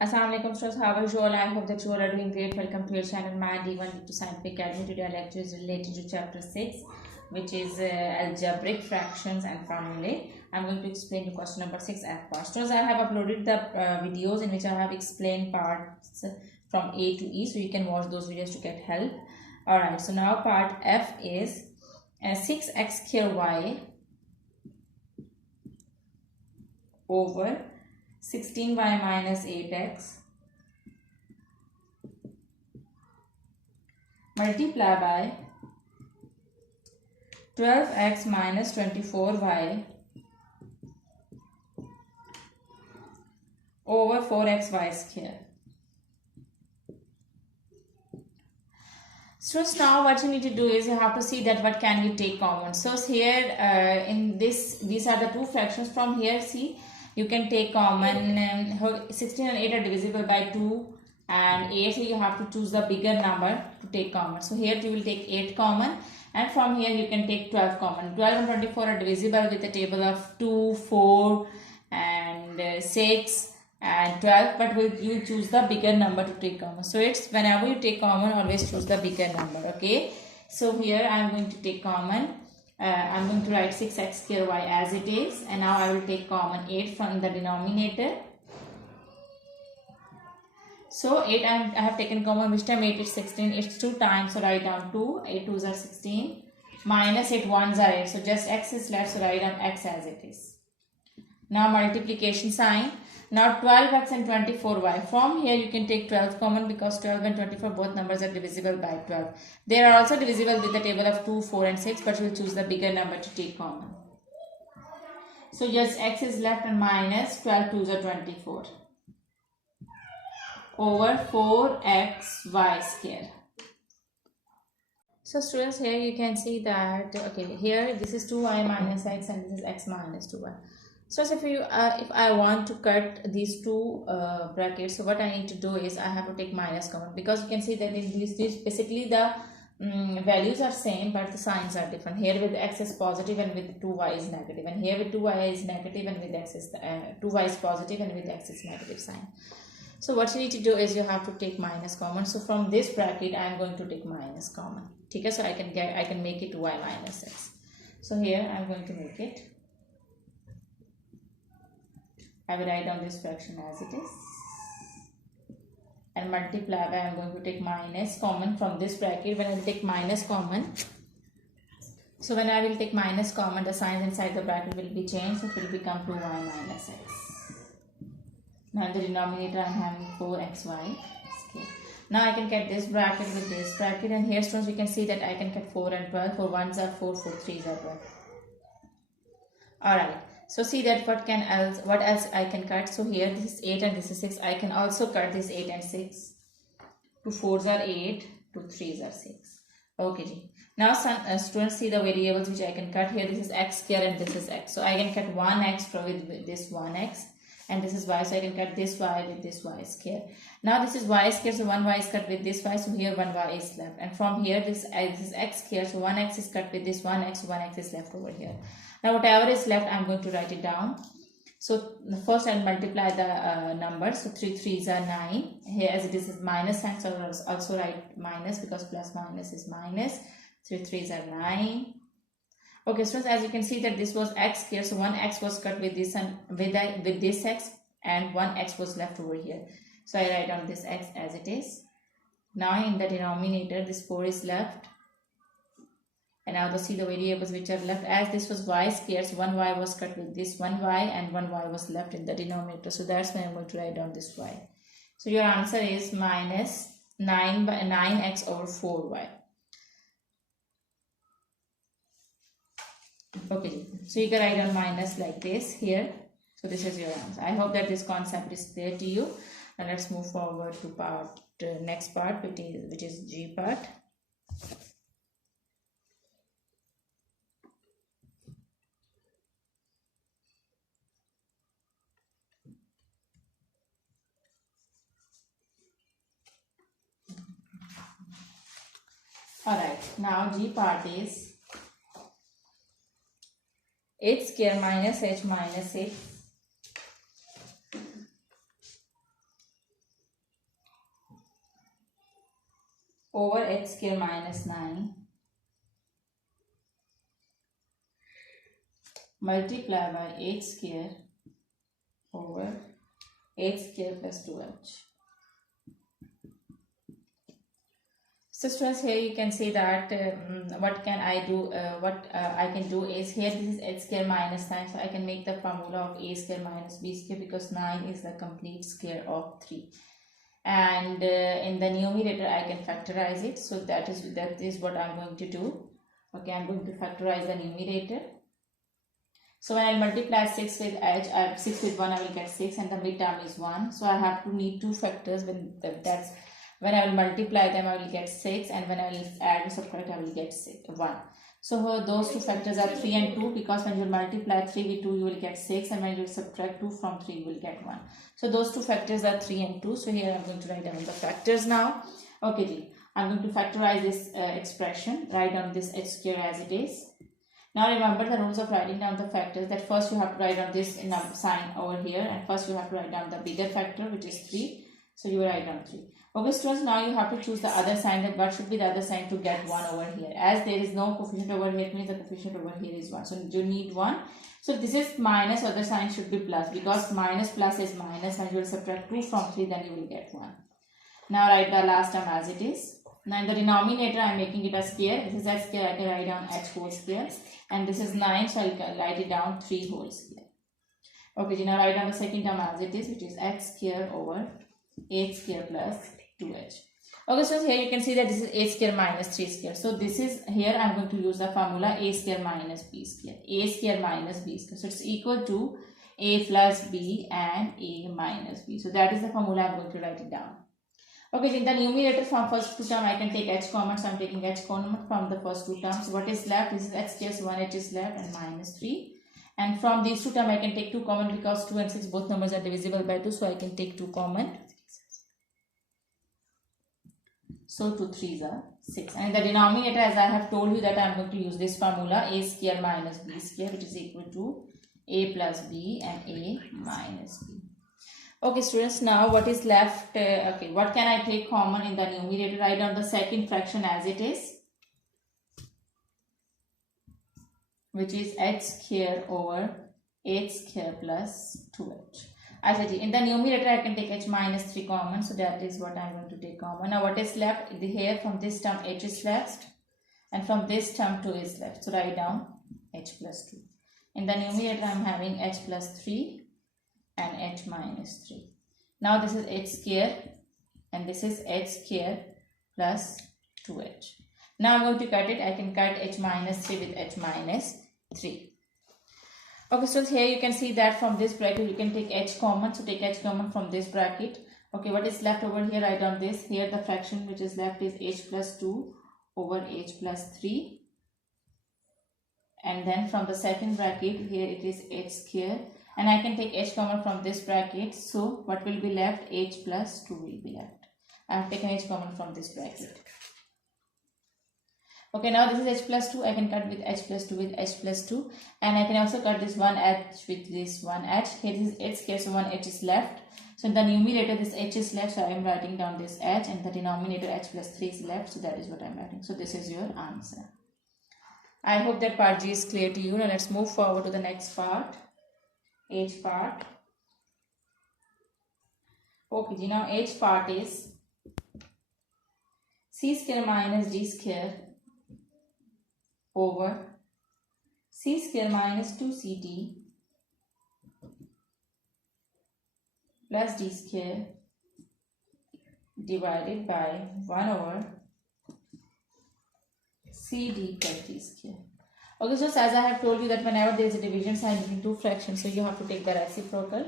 Assalamualaikum students, how are you all? I hope that you all are doing great. Welcome to your channel, my D1 to Scientific Academy. Today our lecture is related to chapter 6, which is algebraic fractions and formulae. I'm going to explain you question number 6 at first. Students, I have uploaded the videos in which I have explained parts from A to E, so you can watch those videos to get help. Alright, so now part F is 6x square y over 16y minus 8x multiply by 12x minus 24y over 4xy square. So now what you need to do is you have to see that what can we take common. So here in this, these are the two fractions. From here, see, you can take common 16 and 8 are divisible by 2 and 8, so you have to choose the bigger number to take common. So here you will take 8 common, and from here you can take 12 common. 12 and 24 are divisible with a table of 2, 4 and 6 and 12, but you choose the bigger number to take common. So it's whenever you take common, always choose the bigger number. Okay, so here I am going to take common. I'm going to write 6x square y as it is, and now I will take common 8 from the denominator. So 8 I have taken common. Which time 8 is 16, it's 2 times, so write down 2, 8 2s are 16, minus 8 1s are 8, so just x is left, so write down x as it is. Now multiplication sign. Now 12x and 24y. From here you can take 12 common because 12 and 24 both numbers are divisible by 12. They are also divisible with the table of 2, 4 and 6, but you will choose the bigger number to take common. So just x is left and minus 12 2s are 24 over 4xy square. So students, here you can see that, okay, here this is 2y minus x and this is x minus 2y. So if I want to cut these two brackets, so what I need to do is I have to take minus common, because you can see that in these basically the values are same but the signs are different. Here with x is positive and with 2y is negative, and here with 2y is negative and with x is 2y is positive and with x is negative sign. So what you need to do is you have to take minus common. So from this bracket I am going to take minus common. Okay, so I can make it y minus x. So here I am going to make it. I will write down this fraction as it is and multiply by, I am going to take minus common from this bracket. When I will take minus common, so when I will take minus common, the signs inside the bracket will be changed, so it will become 2y minus x. Now in the denominator I am having 4xy. Okay. Now I can get this bracket with this bracket, and here students you can see that I can get 4 and 12. For 1s are 4, for 3s are 12. Alright. So see that what else I can cut. So here this is 8 and this is 6. I can also cut this 8 and 6. 2 4s are 8, 2 3s are 6. Okay. Now students, see the variables which I can cut here. This is x square and this is x. So I can cut 1x with this 1x, and this is y. So I can cut this y with this y square. Now this is y square, so 1y is cut with this y. So here 1y is left. And from here this is x square, so 1x is cut with this 1x, so 1x is left over here. Now whatever is left, I am going to write it down. So first I will multiply the numbers. So 3 3s are 9. Here as it is minus sign, so I will also write minus because plus minus is minus. 3 3s are 9. Okay, so as you can see that this was x square, so 1x was cut with this and with this x, and 1x was left over here. So I write down this x as it is. Now in the denominator this 4 is left. And now see the variables which are left. As this was y square, so 1y was cut with this 1y and 1y was left in the denominator. So that's why I'm going to write down this y. So your answer is minus 9x over 4y. Okay, so you can write down minus like this here. So this is your answer. I hope that this concept is clear to you. Now let's move forward to next part, which is G part. Alright, now G part is h square minus h minus 6 over h square minus 9 multiply by h square over h square plus 2h. So students, here you can see that what can I do, I can do is, here this is h square minus 9, so I can make the formula of a square minus b square, because 9 is the complete square of 3. And in the numerator I can factorize it, so that is what I'm going to do. Okay, I'm going to factorize the numerator. So when I multiply 6 with h, 6 with 1, I will get 6, and the midterm is 1. So I have to need two factors. When I will multiply them, I will get 6, and when I will add or subtract, I will get 1. So those two factors are 3 and 2, because when you multiply 3 with 2, you will get 6, and when you subtract 2 from 3, you will get 1. So those two factors are 3 and 2. So here I'm going to write down the factors now. Okay, I'm going to factorize this expression, write down this h square as it is. Now remember the rules of writing down the factors, that first you have to write down this in a sign over here, and first you have to write down the bigger factor, which is 3. So you will write down 3. Okay students, now you have to choose the other sign, that what should be the other sign to get 1 over here. As there is no coefficient over here, it means the coefficient over here is 1. So you need 1. So this is minus, other sign should be plus, because minus plus is minus, and you will subtract 2 from 3, then you will get 1. Now write the last term as it is. Now in the denominator I am making it a square. This is h square, I can write down h whole square, and this is 9, so I will write it down 3 whole square. Okay, now write down the second term as it is, which is h square over h square plus 2h. Okay, so here you can see that this is a square minus 3 square. So this is, here I am going to use the formula a square minus b square. A square minus b square. So it's equal to a plus b and a minus b. So that is the formula I am going to write it down. Okay, in the numerator from first two term I can take h common. So I am taking h common from the first two terms. What is left? This is h square, so 1h is left, and minus 3. And from these two terms I can take 2 common, because 2 and 6 both numbers are divisible by 2. So I can take 2 common. So 2 3s are 6. And in the denominator, as I have told you, that I am going to use this formula, a square minus b square, which is equal to a plus b and a minus b. Okay students, now what is left? Okay, what can I take common in the numerator? Write down the second fraction as it is, which is h square over h square plus 2h. In the numerator I can take h minus 3 common, so that is what I am going to take common. Now what is left? Here from this term h is left, and from this term 2 is left. So write down h plus 2. In the numerator I am having h plus 3 and h minus 3. Now this is h square, and this is h square plus 2h. Now I am going to cut it. I can cut h minus 3 with h minus 3. Okay, so here you can see that from this bracket you can take h common. So take h common from this bracket. Okay, what is left over here? Write down this. Here the fraction which is left is h plus 2 over h plus 3. And then from the second bracket, here it is h square. And I can take h common from this bracket. So what will be left? H plus 2 will be left. I have taken h common from this bracket. Okay, now this is h plus 2. I can cut with h plus 2 with h plus 2. And I can also cut this one h with this one h. Here this is h square, so one h is left. So in the numerator this h is left, so I am writing down this h, and the denominator h plus 3 is left. So that is what I am writing. So this is your answer. I hope that part G is clear to you. Now let's move forward to the next part. H part. Okay, now H part is c square minus d square over c square minus 2ct plus d square divided by 1 over cd plus d square. Okay, so as I have told you that whenever there is a division sign between two fractions, so you have to take the reciprocal.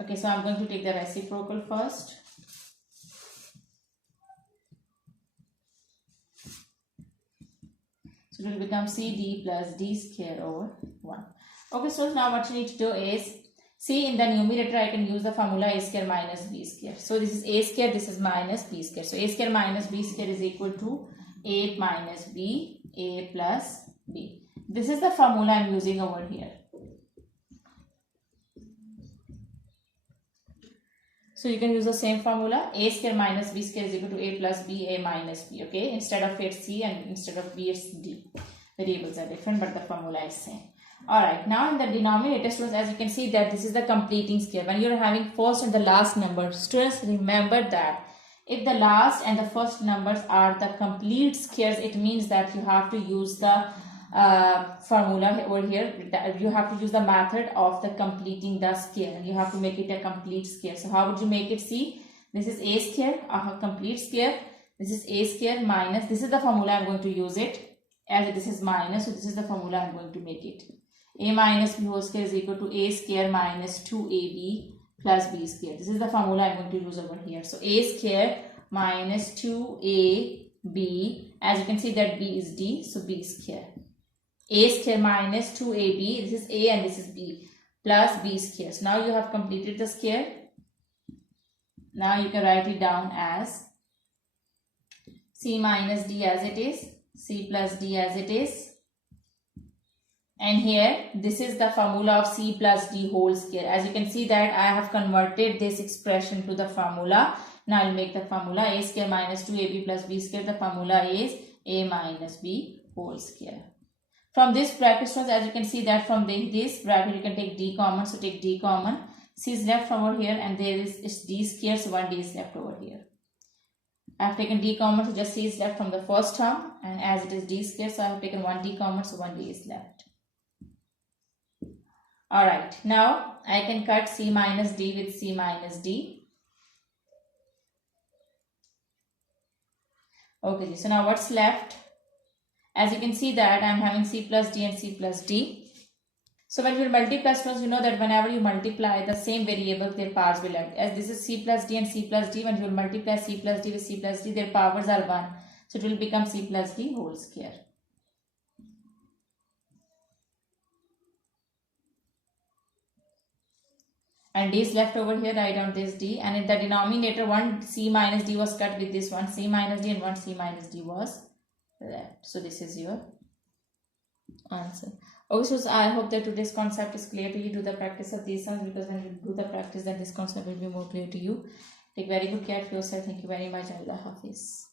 Okay, so I am going to take the reciprocal first. So it will become cd plus d square over 1. Okay, so now what you need to do is, see in the numerator I can use the formula a square minus b square. So this is a square, this is minus b square. So a square minus b square is equal to a minus b, a plus b. This is the formula I am using over here. So you can use the same formula. A square minus B square is equal to A plus B, A minus B. Okay, instead of A it's C and instead of B it's D. Variables are different but the formula is same. Alright, now in the denominator, students, as you can see that this is the completing square. When you are having first and the last number, students, remember that if the last and the first numbers are the complete squares, it means that you have to use the formula over here. You have to use the method of the completing the square. You have to make it a complete square. So how would you make it? See, this is a square, a complete square. This is a square minus, this is the formula I'm going to use it, as this is minus, so this is the formula I'm going to make it. A minus b whole square is equal to a square minus 2ab plus b square. This is the formula I'm going to use over here. So a square minus 2ab, as you can see that b is d, so b square. A square minus 2ab, this is a and this is b, plus b square. So now you have completed the square. Now you can write it down as c minus d as it is, c plus d as it is. And here, this is the formula of c plus d whole square. As you can see that I have converted this expression to the formula. Now I'll make the formula a square minus 2ab plus b square. The formula is a minus b whole square. From this bracket, as you can see that from this bracket you can take d common. So take d common. C is left over here and there is d square. So 1d is left over here. I have taken d common, so just c is left from the first term. And as it is d square, so I have taken 1d common. So 1d is left. Alright, now I can cut c minus d with c minus d. Okay, so now what's left? As you can see that I am having c plus d and c plus d. So when you multiply, you know that whenever you multiply the same variable, their powers will add. As this is c plus d and c plus d, when you will multiply c plus d with c plus d, their powers are 1. So it will become c plus d whole square. And d is left over here, write down this d, and in the denominator one c minus d was cut with this one c minus d and one c minus d was left. So this is your answer. Also, I hope that today's concept is clear to you. Do the practice of these sums, because when you do the practice then this concept will be more clear to you. Take very good care of yourself. Thank you very much. Allah Hafiz.